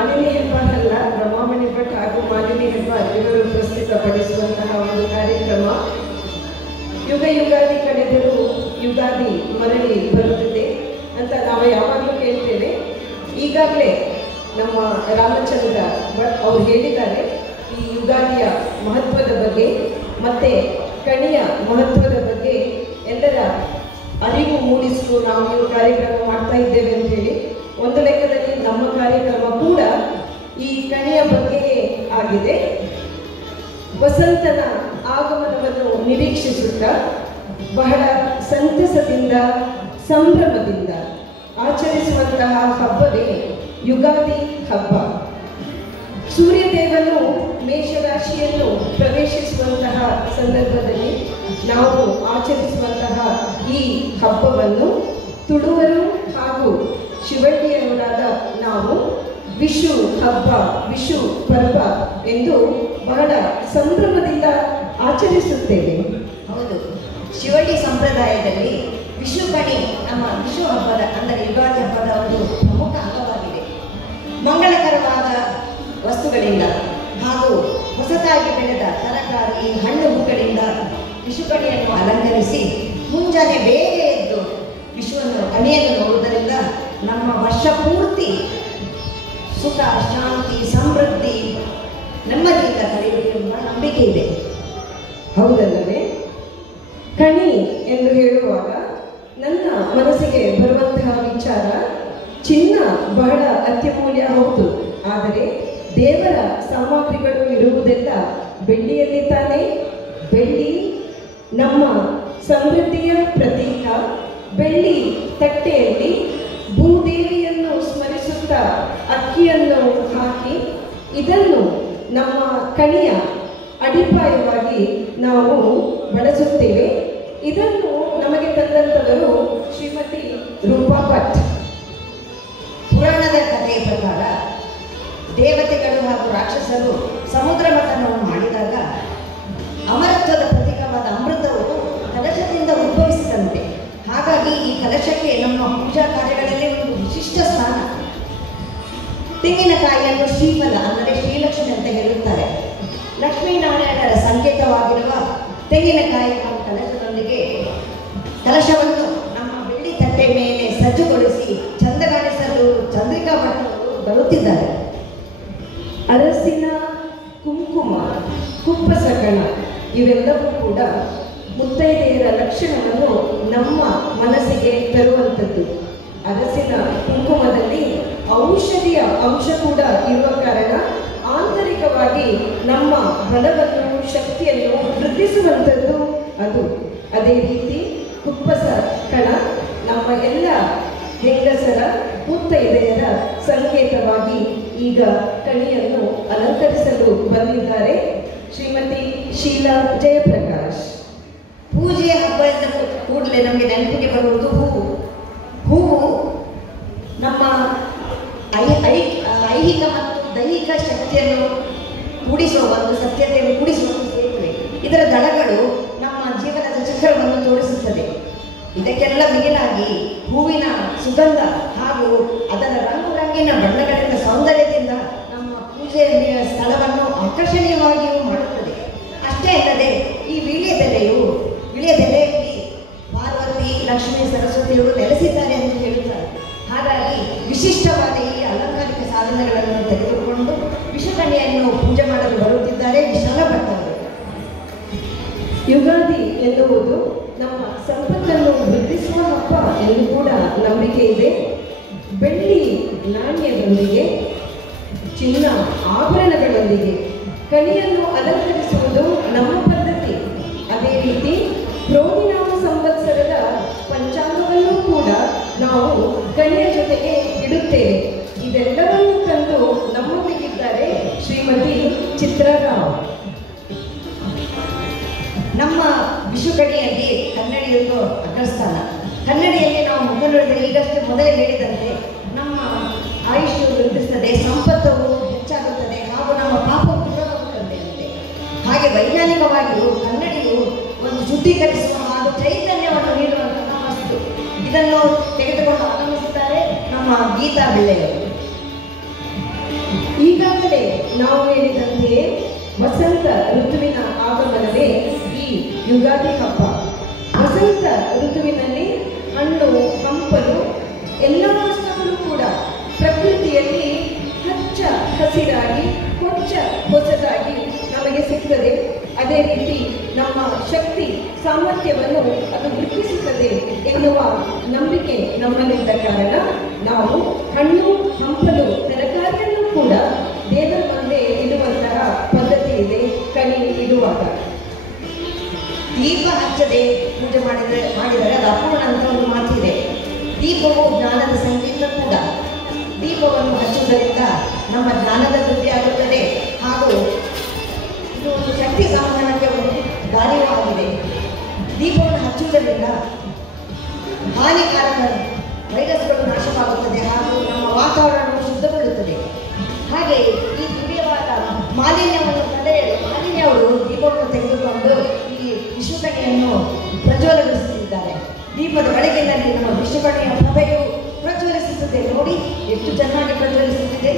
ಮಾಲಿನಿ ಹೆಬ್ಬಾರ್ ಅಲ್ಲ, ರಮಾಮಣಿ ಭಟ್ ಹಾಗೂ ಮಾಲಿನಿ ಹೆಬ್ಬಾರ್ ಇವರು ಪ್ರಸ್ತುತಪಡಿಸುವಂತಹ ಒಂದು ಕಾರ್ಯಕ್ರಮ. ಯುಗ ಯುಗಾದಿ ಕಳೆದರೂ ಯುಗಾದಿ ಮರಳಿ ಬರುತ್ತದೆ ಅಂತ ನಾವು ಯಾವಾಗಲೂ ಕೇಳ್ತೇವೆ. ಈಗಾಗಲೇ ನಮ್ಮ ರಾಮಚಂದ್ರ ಭಟ್ ಅವರು ಹೇಳಿದ್ದಾರೆ ಈ ಯುಗಾದಿಯ ಮಹತ್ವದ ಬಗ್ಗೆ ಮತ್ತು ಕಣಿಯ ಮಹತ್ವದ ಬಗ್ಗೆ ಎಲ್ಲರ ಅರಿವು ಮೂಡಿಸಲು ನಾವು ಈ ಕಾರ್ಯಕ್ರಮ ಮಾಡ್ತಾ ಇದ್ದೇವೆ ಅಂತ ಹೇಳಿ. ಒಂದು ಲೆಕ್ಕದಲ್ಲಿ ನಮ್ಮ ಕಾರ್ಯಕ್ರಮ ಕೂಡ ಈ ಕಣಿಯ ಬಗ್ಗೆಯೇ ಆಗಿದೆ. ವಸಂತನ ಆಗಮನವನ್ನು ನಿರೀಕ್ಷಿಸುತ್ತಾ ಬಹಳ ಸಂತಸದಿಂದ ಸಂಭ್ರಮದಿಂದ ಆಚರಿಸುವಂತಹ ಹಬ್ಬವೇ ಯುಗಾದಿ ಹಬ್ಬ. ಸೂರ್ಯದೇವನು ಮೇಷರಾಶಿಯನ್ನು ಪ್ರವೇಶಿಸುವಂತಹ ಸಂದರ್ಭದಲ್ಲಿ ನಾವು ಆಚರಿಸುವಂತಹ ಈ ಹಬ್ಬವನ್ನು ತುಳುವರು ಹಾಗೂ ಶಿವಳ್ಳಿಯವರಾದ ನಾವು ವಿಷು ಹಬ್ಬ, ವಿಷು ಪರ್ವ ಎಂದು ಬಹಳ ಸಂಭ್ರಮದಿಂದ ಆಚರಿಸುತ್ತೇವೆ. ಹೌದು, ಶಿವಳ್ಳಿ ಸಂಪ್ರದಾಯದಲ್ಲಿ ವಿಷು ಕಣಿ ನಮ್ಮ ವಿಷು ಹಬ್ಬದ ಅಂದರೆ ಯುಗಾದಿ ಹಬ್ಬದ ಒಂದು ಪ್ರಮುಖ ಅಂಗವಾಗಿದೆ. ಮಂಗಳಕರವಾದ ವಸ್ತುಗಳಿಂದ ಹಾಗೂ ಹೊಸದಾಗಿ ಬೆಳೆದ ತರಕಾರಿ ಹಣ್ಣು ಹೂಗಳಿಂದ ವಿಷುಕಣಿಯನ್ನು ಅಲಂಕರಿಸಿ ಮುಂಜಾನೆ ಬೇಗ ಎದ್ದು ವಿಷುವನ್ನು ಕಣಿಯನ್ನು ನೋಡುವುದರಿಂದ ನಮ್ಮ ವರ್ಷ ಪೂರ್ತಿ ಸುಖ, ಶಾಂತಿ, ಸಮೃದ್ಧಿ, ನೆಮ್ಮದಿಯಿಂದ ಕಳೆಯುವುದು ಎಂಬ ನಂಬಿಕೆ ಇದೆ. ಹೌದಲ್ಲವೇ? ಕಣಿ ಎಂದು ಹೇಳುವಾಗ ನನ್ನ ಮನಸ್ಸಿಗೆ ಬರುವಂತಹ ವಿಚಾರ, ಚಿನ್ನ ಬಹಳ ಅತ್ಯಮೂಲ್ಯ ಹೌದು, ಆದರೆ ದೇವರ ಸಾಮಗ್ರಿಗಳು ಇರುವುದೆಲ್ಲ ಬೆಳ್ಳಿಯಲ್ಲಿ ತಾನೇ. ಬೆಳ್ಳಿ ನಮ್ಮ ಸಮೃದ್ಧಿಯ ಪ್ರತೀಕ. ಬೆಳ್ಳಿ ತಟ್ಟೆಯಲ್ಲಿ ಭೂದೇವಿಯನ್ನು ಸ್ಮರಿಸುತ್ತಾ ಅಕ್ಕಿಯನ್ನು ಹಾಕಿ ಇದನ್ನು ನಮ್ಮ ಕಣಿಯ ಅಡಿಪಾಯವಾಗಿ ನಾವು ಬಳಸುತ್ತೇವೆ. ಇದನ್ನು ನಮಗೆ ತಂದಂಥವರು ಶ್ರೀಮತಿ ರೂಪಾ ಭಟ್. ಪುರಾಣದ ಕಥೆಯ ಪ್ರಕಾರ ದೇವತೆಗಳು ಹಾಗೂ ರಾಕ್ಷಸರು ಸಮುದ್ರ ಮಥನವನ್ನು ಮಾಡಿದಾಗ ಅಮರತ್ವದ ಪ್ರತೀಕವಾದ ಅಮೃತವು ಕಲಶದಿಂದ ಉದ್ಭವಿಸಿದಂತೆ. ಹಾಗಾಗಿ ಈ ಕಲಶಕ್ಕೆ ನಮ್ಮ ಪೂಜಾ ಕಾರ್ಯಗಳಲ್ಲಿ ಒಂದು ವಿಶಿಷ್ಟ ಸ್ಥಾನ. ತೆಂಗಿನಕಾಯಿಯನ್ನು ಶ್ರೀಫಲ ಅಂದರೆ ಶ್ರೀಲಕ್ಷ್ಮಿ ಅಂತ ಹೇಳುತ್ತಾರೆ. ಲಕ್ಷ್ಮೀನಾರಾಯಣರ ಸಂಕೇತವಾಗಿರುವ ತೆಂಗಿನಕಾಯಿ ಹಾಗೂ ಕಲಶದೊಂದಿಗೆ ಕಲಶವನ್ನು ನಮ್ಮ ಬೆಳ್ಳಿ ತಟ್ಟೆ ಮೇಲೆ ಸಜ್ಜುಗೊಳಿಸಿ ಚಂದಗಾಣಿಸಲು ಚಂದ್ರಿಕಾ ಭಟ್ಟರು ಬರುತ್ತಿದ್ದಾರೆ. ಅರಸಿನ ಕುಂಕುಮ, ಕುಪ್ಪಸಕಣ ಇವೆಲ್ಲವೂ ಕೂಡ ಮುತ್ತೈದೆಯರ ಲಕ್ಷಣವನ್ನು ನಮ್ಮ ಮನಸ್ಸಿಗೆ ತರುವಂಥದ್ದು. ಅರಸಿನ ಕುಂಕುಮದಲ್ಲಿ ಔಷಧಿಯ ಅಂಶ ಕೂಡ ಇರುವ ಕಾರಣ ಆಂತರಿಕವಾಗಿ ನಮ್ಮ ಬಲವನ್ನು, ಶಕ್ತಿಯನ್ನು ವೃದ್ಧಿಸುವಂಥದ್ದು ಅದು. ಅದೇ ರೀತಿ ಕುಪ್ಪಸ ಕಣ ನಮ್ಮ ಎಲ್ಲ ಹೆಂಗಸರ ಮುತ್ತೈದೆಯರ ಸಂಕೇತವಾಗಿ ಈಗ ಕಣಿಯನ್ನು ಅಲಂಕರಿಸಲು ಬಂದಿದ್ದಾರೆ ಶ್ರೀಮತಿ ಶೀಲಾ ಜಯಪ್ರಕಾಶ್. ಪೂಜೆಯ ಹಬ್ಬ ಎಂದ ಕೂಡಲೇ ನಮಗೆ ನೆನಪಿಗೆ ಬರುವುದು ಹೂವು. ಹೂವು ನಮ್ಮ ಐಹಿಕ ಮತ್ತು ದೈಹಿಕ ಶಕ್ತಿಯನ್ನು ಕೂಡಿಸುವ ಒಂದು ಸತ್ಯತೆಯನ್ನು ಕೂಡಿಸುವ ಒಂದು ಸೇತುವೆ. ಇದರ ದಳಗಳು ನಮ್ಮ ಜೀವನದ ಚಕ್ರವನ್ನು ತೋರಿಸುತ್ತದೆ. ಇದಕ್ಕೆಲ್ಲ ಮಿಗಿಲಾಗಿ ಹೂವಿನ ಸುಗಂಧ ಹಾಗೂ ಅದರ ರಂಗು ರಂಗಿನ ಬಣ್ಣಗಳಿಂದ ಸೌಂದರ್ಯದಿಂದ ನಮ್ಮ ಪೂಜೆಯ ಸ್ಥಳವನ್ನು ಆಕರ್ಷಣೀಯವಾಗಿಯೂ ಮಾಡುತ್ತದೆ. ಅಷ್ಟೇ ಅಲ್ಲದೆ ಈ ವಿಳ್ಯದೆಲೆಯಲ್ಲಿ ಪಾರ್ವತಿ, ಲಕ್ಷ್ಮೀ, ಸರಸ್ವತಿಯವರು ನೆಲೆಸಿದ್ದಾರೆ ಎಂದು ಹೇಳುತ್ತಾರೆ. ಹಾಗಾಗಿ ವಿಶಿಷ್ಟವಾದ ಈ ಅಲಂಕಾರಿಕ ಸಾಧನಗಳನ್ನು ತೆಗೆದುಕೊಂಡು ವಿಷುಕಣಿಯನ್ನು ಪೂಜೆ ಮಾಡಲು ಬರುತ್ತಿದ್ದಾರೆ ವಿಶಾಲ ಭಟ್ಟರು. ಯುಗಾದಿ ಎನ್ನುವುದು ನಮ್ಮ ಸಂಪತ್ತನ್ನು ವೃದ್ಧಿಸುವ ಹಬ್ಬ ಎಂದು ಕೂಡ ನಂಬಿಕೆ ಇದೆ. ಬೆಳ್ಳಿ ನಾಣ್ಯದೊಂದಿಗೆ, ಚಿನ್ನ ಆಭರಣಗಳೊಂದಿಗೆ ಕಣಿಯನ್ನು ಅಲಂಕರಿಸುವುದು ನಮ್ಮ ಪದ್ಧತಿ. ಅದೇ ರೀತಿ ಕ್ರೋಧಿನಾಮ ಸಂವತ್ಸರದ ಪಂಚಾಂಗವನ್ನು ಕೂಡ ನಾವು ಕಣಿಯ ಜೊತೆಗೆ ಇಡುತ್ತೇವೆ. ಇದೆಲ್ಲವನ್ನೂ ತಂದು ನಮ್ಮೊಂದಿಗಿದ್ದಾರೆ ಶ್ರೀಮತಿ ಚಿತ್ರಾರಾವ್. ನಮ್ಮ ವಿಷುಕಣಿಯಲ್ಲಿ ಕನ್ನಡಿಯೊಂದು ಅಗ್ರಸ್ಥಾನ. ಕನ್ನಡಿಯಲ್ಲಿ ನಾವು ಮೊದಲು ಈಗಷ್ಟೇ ಮೊದಲೇ ಹೇಳಿದಂತೆ ನಮ್ಮ ಆಯುಷ್ಯ ವೃದ್ಧಿಸುತ್ತದೆ, ಸಂಪತ್ತು ಹೆಚ್ಚಾಗುತ್ತದೆ ಹಾಗೂ ನಮ್ಮ ಪಾಪ ದೂರವಾಗುತ್ತದೆ ಅಂತೆ. ಹಾಗೆ ವೈಜ್ಞಾನಿಕವಾಗಿಯೂ ಕನ್ನಡಿಯು ಒಂದು ಶುದ್ಧೀಕರಿಸುವ ಹಾಗೂ ಚೈತನ್ಯವನ್ನು ನೀಡುವಂತಹ ವಸ್ತು. ಇದನ್ನು ತೆಗೆದುಕೊಂಡು ಆಗಮಿಸುತ್ತಾರೆ ನಮ್ಮ ಗೀತಾ ಬೆಳ್ಳೆಯವರು. ಈಗಾಗಲೇ ನಾವು ಹೇಳಿದಂತೆಯೇ ವಸಂತ ಋತುವಿನ ಆಗಮನವೇ ಈ ಯುಗಾದಿ ಹಬ್ಬ. ವಸಂತ ಋತುವಿನಲ್ಲಿ ಹಣ್ಣು ಹಂಪಲು ಎಲ್ಲ ವಸ್ತುಗಳು ಕೂಡ ಪ್ರಕೃತಿಯಲ್ಲಿ ಹಚ್ಚ ಹಸಿರಾಗಿ ಹೊಸದಾಗಿ ನಮಗೆ ಸಿಗ್ತದೆ. ಅದೇ ರೀತಿ ನಮ್ಮ ಶಕ್ತಿ ಸಾಮರ್ಥ್ಯವನ್ನು ಅದು ವೃದ್ಧಿಸುತ್ತದೆ ಎನ್ನುವ ನಂಬಿಕೆ ನಮ್ಮಲ್ಲಿದ್ದ ಕಾರಣ ನಾವು ಹಣ್ಣು ಹಂಪಲು ತರಕಾರಿಯನ್ನು ಕೂಡ ದೇವರ ಮುಂದೆ ಇಡುವಂತಹ ಪದ್ಧತಿ ಇದೆ. ಕಣಿ ಇಡುವಾಗ ದೀಪ ಹಚ್ಚದೆ ಪೂಜೆ ಮಾಡಿದರೆ ಅದು ಅಪೂರ್ಣ ಅಂತ ಒಂದು ಮಾತಿದೆ. ದೀಪವು ಜ್ಞಾನದ ಸಂಕೇತ ಕೂಡ. ದೀಪವನ್ನು ಹಚ್ಚುವುದರಿಂದ ನಮ್ಮ ಜ್ಞಾನದ ವೃದ್ಧಿ ಆಗುತ್ತದೆ ಹಾಗೂ ಇದು ಒಂದು ಶಕ್ತಿ ಸಂವಹನಕ್ಕೆ ಒಂದು ದಾರಿಯೂ ಆಗಿದೆ. ದೀಪವನ್ನು ಹಚ್ಚುವುದರಿಂದ ಹಾನಿಕಾರಕ ವೈರಸ್ಗಳು ನಾಶವಾಗುತ್ತದೆ ಹಾಗೂ ನಮ್ಮ ವಾತಾವರಣವು ಶುದ್ಧಗೊಳ್ಳುತ್ತದೆ. ಹಾಗೆ ಈ ದಿವ್ಯವಾದ ಮಾಲಿನ್ಯವನ್ನು ತಡೆಯಲು ಮಾಲಿನ್ಯವರು ದೀಪವನ್ನು ತೆಗೆದುಕೊಂಡು ಈ ವಿಶ್ವಕಣಿಯನ್ನು ಪ್ರಜ್ವಲಿಸುತ್ತಿದ್ದಾರೆ. ದೀಪದ ಬೆಳಕಿನಲ್ಲಿ ನಮ್ಮ ವಿಶ್ವಕಣಿಯ ಪ್ರಭೆಯು ಪ್ರಜ್ವಲಿಸುತ್ತದೆ. ನೋಡಿ ಎಷ್ಟು ಚೆನ್ನಾಗಿ ಪ್ರಜ್ವಲಿಸುತ್ತಿದೆ.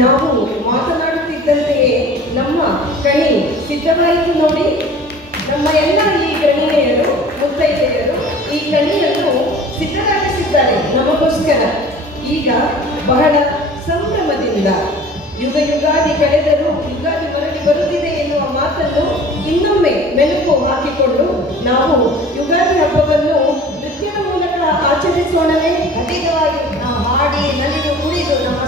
ನಾವು ಮಾತನಾಡುತ್ತಿದ್ದಂತೆಯೇ ನಮ್ಮ ಕಣಿ ಸಿದ್ಧವಾಯಿತು ನೋಡಿ. ನಮ್ಮ ಎಲ್ಲ ಈ ಗಣಿಯರು ಮುತ್ತೈದೆಯರು ಈ ಕಣಿಯನ್ನು ಸಿದ್ಧರಾಗಿಸಿದ್ದಾರೆ ನಮಗೋಸ್ಕರ. ಈಗ ಬಹಳ ಸಂಭ್ರಮದಿಂದ ಯುಗಾದಿ ಕಳೆದರೂ ಯುಗಾದಿ ಮರಳಿ ಬರುತ್ತಿದೆ ಎನ್ನುವ ಮಾತನ್ನು ಇನ್ನೊಮ್ಮೆ ಮೆಲುಕು ಹಾಕಿಕೊಂಡು ನಾವು ಯುಗಾದಿ ಹಬ್ಬವನ್ನು ನೃತ್ಯದ ಮೂಲಕ ಆಚರಿಸೋಣವೇ. ಖಂಡಿತವಾಗಿ ನಾವು ಹಾಡಿ ನಲಿದು ಕುಣಿದು ನಮ್ಮ